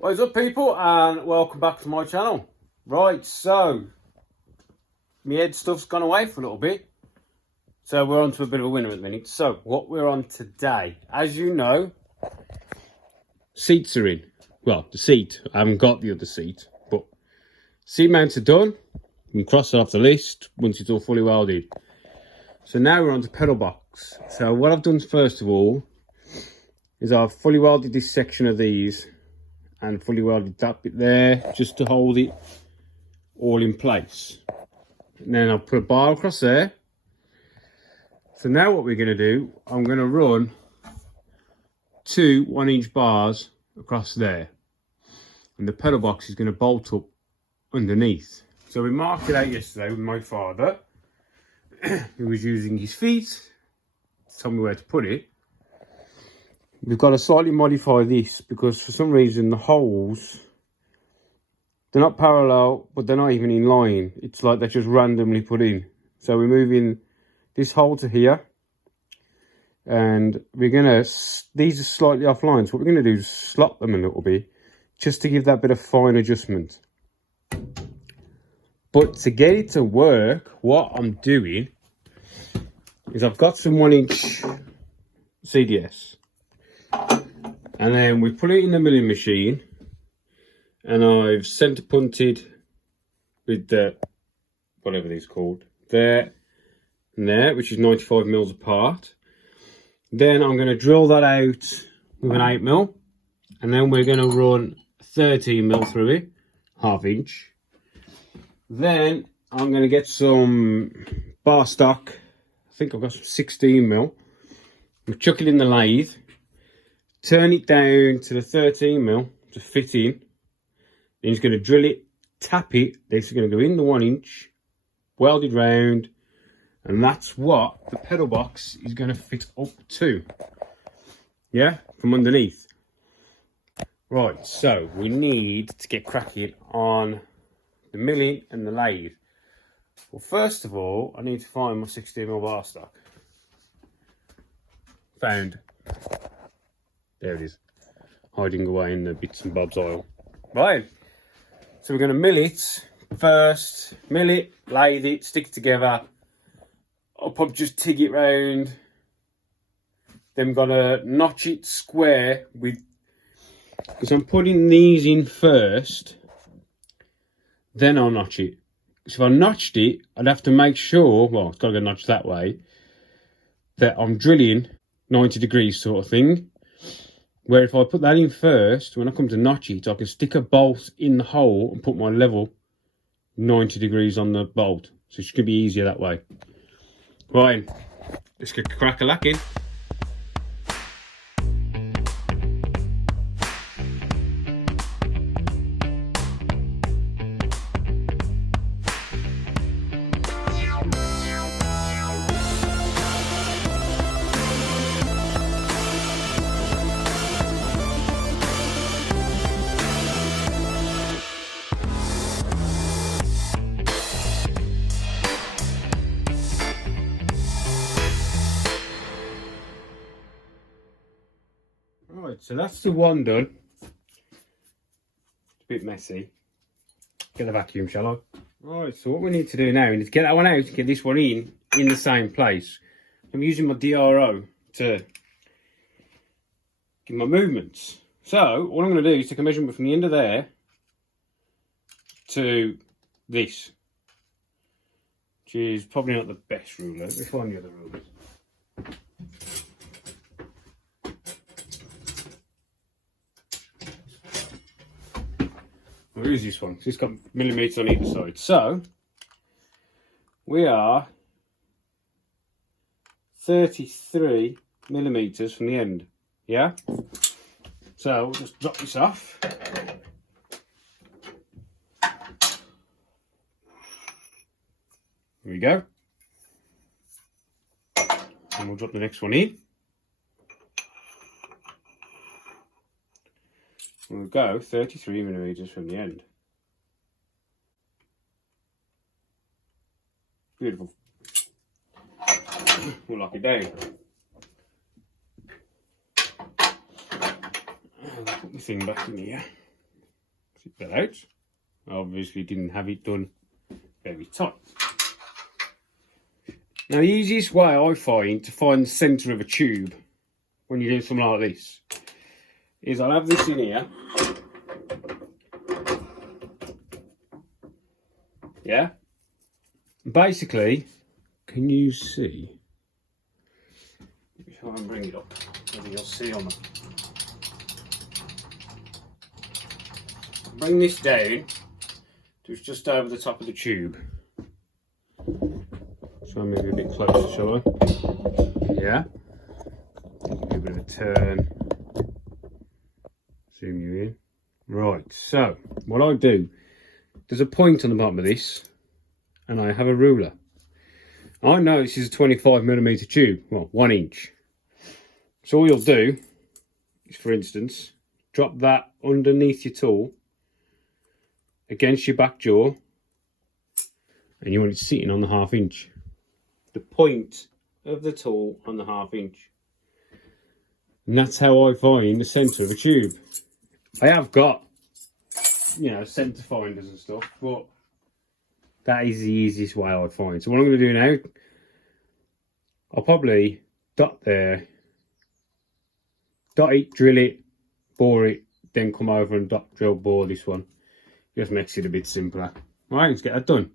What is up, people, and welcome back to my channel. Right, so my head stuff's gone away for a little bit, so we're on to a bit of a winner at the minute. So what we're on today, as you know, seats are in. Well, the seat, I haven't got the other seat, but seat mounts are done. You can cross it off the list once it's all fully welded. So now we're on to pedal box. So what I've done first of all is I've fully welded this section of these and fully welded that bit there just to hold it all in place. And then I'll put a bar across there. So now what we're going to do, I'm going to run two 1-inch bars across there, and the pedal box is going to bolt up underneath. So we marked it out yesterday with my father, who was using his feet to tell me where to put it. We've got to slightly modify this because for some reason the holes, they're not parallel, but they're not even in line. It's like they're just randomly put in. So we're moving this hole to here, and we're gonna, these are slightly off lines. What we're gonna do is slot them a little bit just to give that bit of fine adjustment. But to get it to work, what I'm doing is I've got some 1-inch CDS. And then we put it in the milling machine, and I've centre punted with the, whatever these called, there and there, which is 95 mils apart. Then I'm going to drill that out with an 8 mil, and then we're going to run 13 mil through it, 1/2 inch. Then I'm going to get some bar stock. I think I've got some 16 mil. I'm chuck it in the lathe. Turn it down to the 13 mil to fit in. Then he's going to drill it, tap it. This is going to go in the 1-inch, welded round, and that's what the pedal box is going to fit up to. Yeah, from underneath. Right, so we need to get cracking on the milling and the lathe. Well, first of all, I need to find my 16 mil bar stock. Found. There it is, hiding away in the bits and bobs aisle. Right, so we're going to mill it first. Mill it, lathe it, stick it together. I'll probably just TIG it round. Then I'm going to notch it square with, because I'm putting these in first, then I'll notch it. So if I notched it, I'd have to make sure, well, it's got to go notched that way, that I'm drilling 90 degrees sort of thing. Where if I put that in first, when I come to notch it, I can stick a bolt in the hole and put my level 90 degrees on the bolt. So it's going to be easier that way. Right, let's get crack-a-lacking. Right, so that's the one done. It's a bit messy. Get the vacuum, shall I? Right, so what we need to do now is get that one out and get this one in the same place. I'm using my DRO to give my movements. So what I'm going to do is take a measurement from the end of there to this, which is probably not the best ruler. Let's find the other rulers. Where is this one? It's got millimetres on either side. So we are 33 millimetres from the end. Yeah? So we'll just drop this off. Here we go. And we'll drop the next one in. We'll go 33 millimetres from the end. Beautiful. We'll lock it down. I'll put the thing back in here. Zip that out. I obviously didn't have it done very tight. Now the easiest way I find to find the centre of a tube when you're doing something like this is I'll have this in here. Yeah. Basically, can you see? Let me try and bring it up. Maybe you'll see on it. Bring this down to just over the top of the tube. Try and move it a bit closer, shall I? Yeah. Give it a bit of a turn. Zoom you in. Right, so what I do, there's a point on the bottom of this, and I have a ruler. I know this is a 25mm tube, well, 1 inch. So all you'll do is, for instance, drop that underneath your tool against your back jaw, and you want it sitting on the 1/2 inch. The point of the tool on the 1/2 inch. And that's how I find the centre of a tube. I have got, you know, centre finders and stuff, but that is the easiest way I'd find. So what I'm going to do now, I'll probably dot there, dot it, drill it, bore it, then come over and dot, drill, bore this one. Just makes it a bit simpler. Right, let's get that done.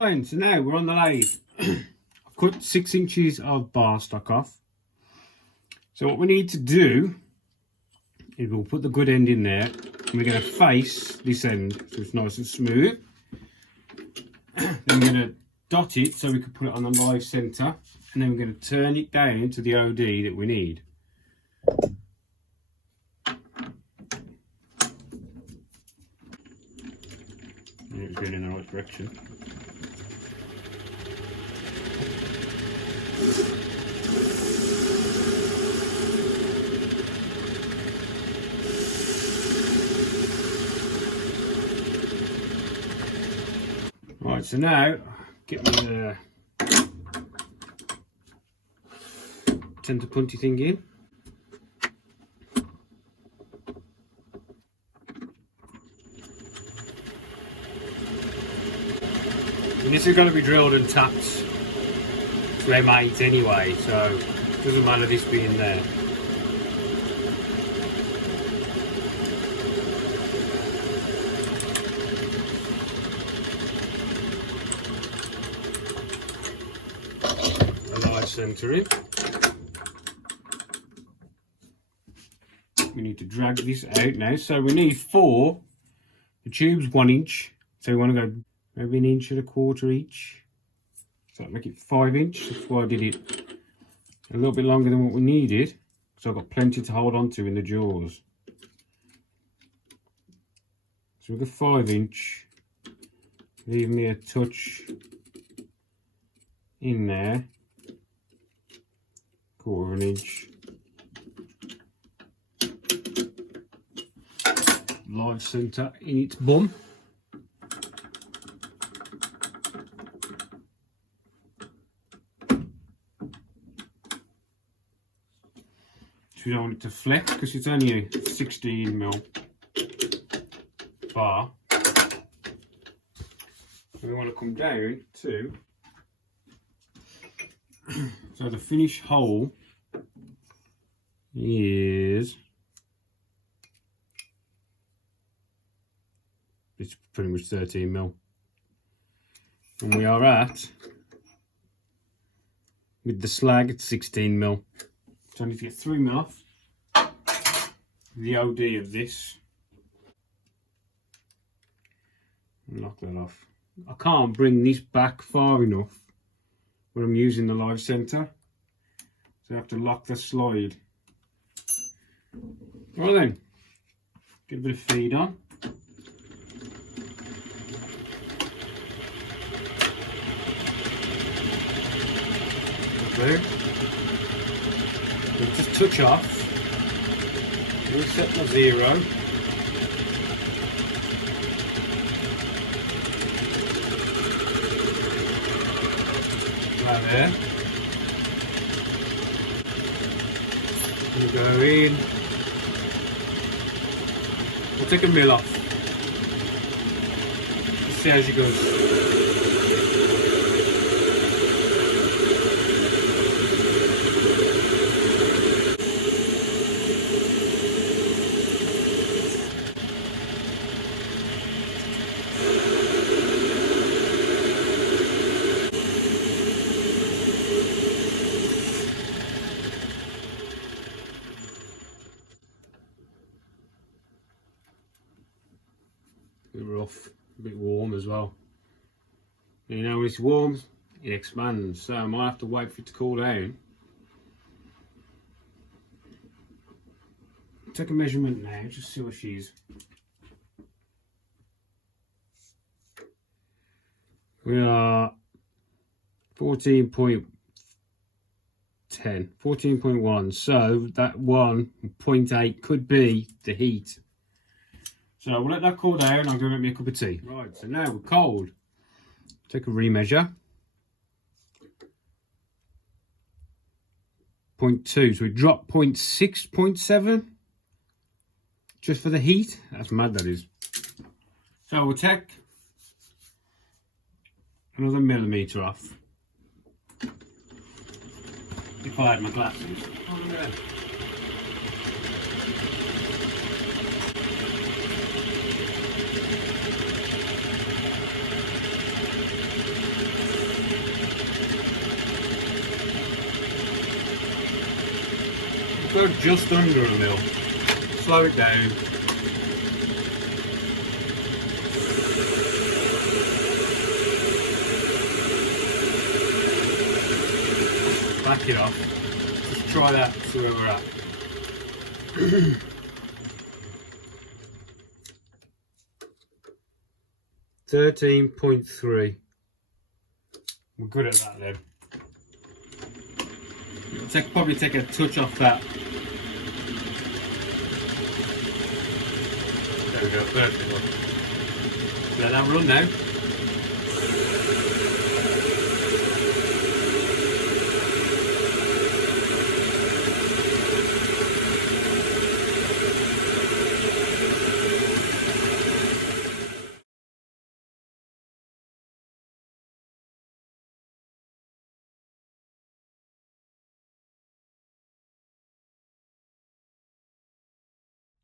Right, so now we're on the lathe. I've cut 6 inches of bar stock off. So what we need to do is we'll put the good end in there, and we're going to face this end so it's nice and smooth. Then we're going to dot it so we can put it on the live centre, and then we're going to turn it down to the OD that we need. It's going in the right direction. Right, so now get my centre punty thing in. And this is going to be drilled and tapped to M8 anyway, so it doesn't matter this being there. A nice centre in. We need to drag this out now, so we need 4. The tube's 1 inch, so we want to go maybe 1.25 inches each. So that'll make it 5 inch. That's why I did it a little bit longer than what we needed, because I've got plenty to hold on to in the jaws. So we've got 5 inch. Leave me a touch in there. 1/4 inch. Live centre in its bum. We don't want it to flex because it's only a 16mm bar. And we want to come down to, so the finish hole is, it's pretty much 13mm. And we are at, with the slag, it's 16mm. So I need to get 3mm off the OD of this. Knock that off. I can't bring this back far enough when I'm using the live centre, so I have to lock the slide. Right then, get a bit of feed on. There. Just touch off. Reset my 0. Right there. We'll go in. We'll take a 1mm off. see how she goes. A bit rough, a bit warm as well. You know, when it's warm, it expands, so I might have to wait for it to cool down. Take a measurement now, just see what she's. We are 14.10, 14.1, so that 1.8 could be the heat. So we'll let that cool down. I'm going to make me a cup of tea. Right, so now we're cold. Take a remeasure. 0.2, so we dropped 0.6, 0.7 just for the heat. That's mad, that is. So we'll take another millimetre off. If I had my glasses. Oh, yeah. Go just under a mil. Slow it down. Back it off. Just try that, see where we're at. 13.3. We're good at that then. Probably take a touch off that. There we go, perfect. Let that run now.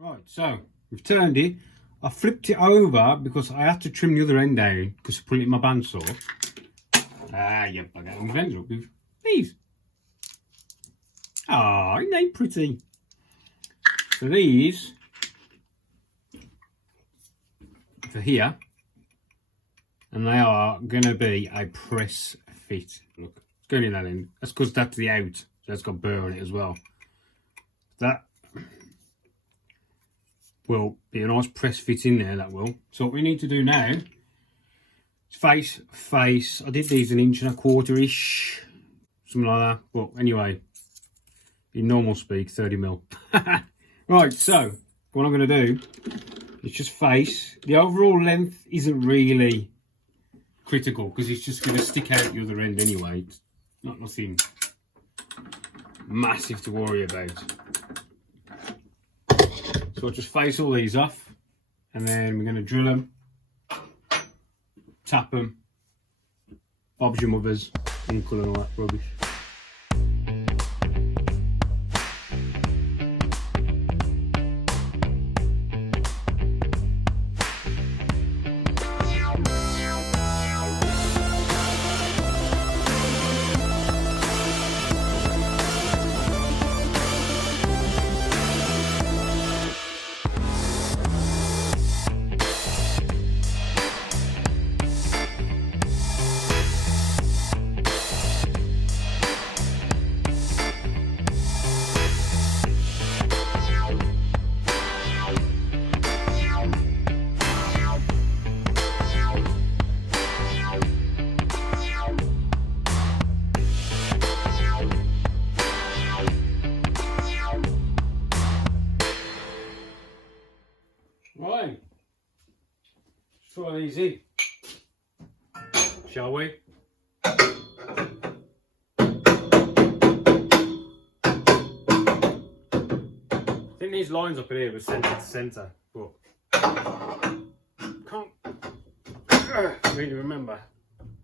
Right, so we've turned it. I flipped it over because I had to trim the other end down because I put it in my bandsaw. Ah, yep, I got my ends up with these. Ah, ain't they pretty? So these for here, and they are going to be a press fit. Look, it's going in that end. That's because that's the out, so it's got burr on it as well. That will be a nice press fit in there, that will. So what we need to do now is face. I did these 1.25 inch, something like that. But anyway, in normal speak, 30 mil. Right, so what I'm going to do is just face. The overall length isn't really critical because it's just going to stick out the other end anyway. It's not nothing massive to worry about. So I'll just face all these off, and then we're going to drill them, tap them, Bob's your mother's, uncle and all that rubbish. Right, let's try these in, shall we? I think these lines up in here were centre to centre, but can't. really remember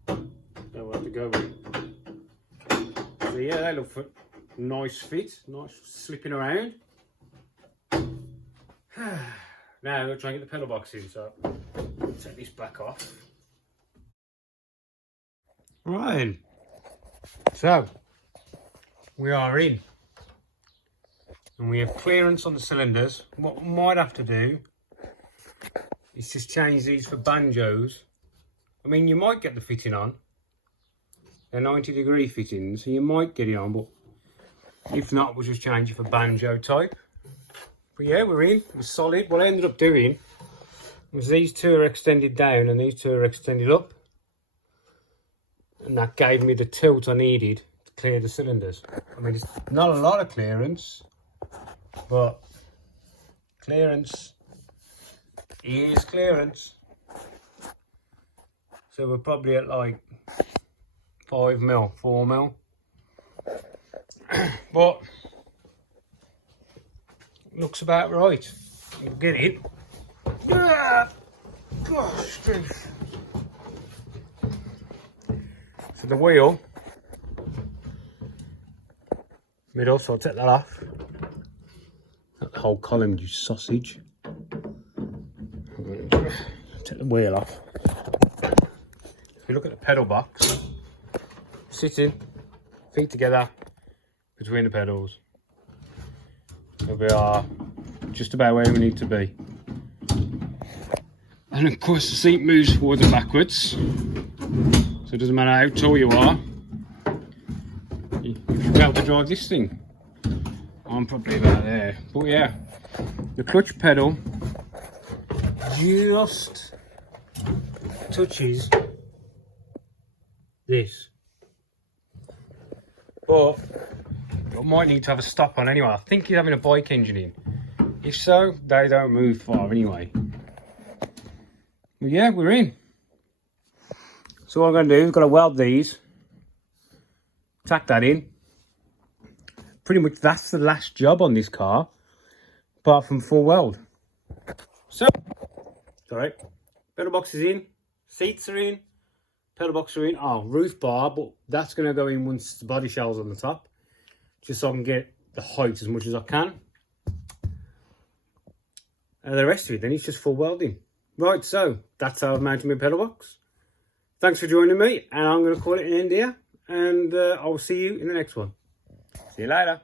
what to go with. So yeah, they look for nice fit, nice slipping around. Now I'm going to try and get the pedal box in, so I'll take this back off. Right, so we are in, and we have clearance on the cylinders. What we might have to do is just change these for banjos. I mean, you might get the fitting on. They're 90-degree fittings, so you might get it on, but if not, we'll just change it for banjo type. But yeah, we're in, we're solid. What I ended up doing was these two are extended down and these two are extended up. And that gave me the tilt I needed to clear the cylinders. I mean, it's not a lot of clearance, but clearance is clearance. So we're probably at like 5 mil, 4 mil. But looks about right. We'll get it. Gosh, so the wheel middle, so I'll take that off. Not the whole column, you sausage. Take the wheel off. If you look at the pedal box, sitting, feet together between the pedals. So we are just about where we need to be. And of course the seat moves forward and backwards. So it doesn't matter how tall you are, you should be able to drive this thing. I'm probably about there. But yeah, the clutch pedal just touches this. But you might need to have a stop on anyway. I think you're having a bike engine in. If so, they don't move far anyway. But yeah, we're in. So what I'm going to do is, I've got to weld these, tack that in. Pretty much that's the last job on this car, apart from full weld. So, alright, pedal box is in, seats are in, pedal box are in. Oh, roof bar, but that's going to go in once the body shell's on the top, just so I can get the height as much as I can. And the rest of it, then it's just full welding. Right, so that's how I've mounted my pedal box. Thanks for joining me, and I'm going to call it an end here, and I will see you in the next one. See you later.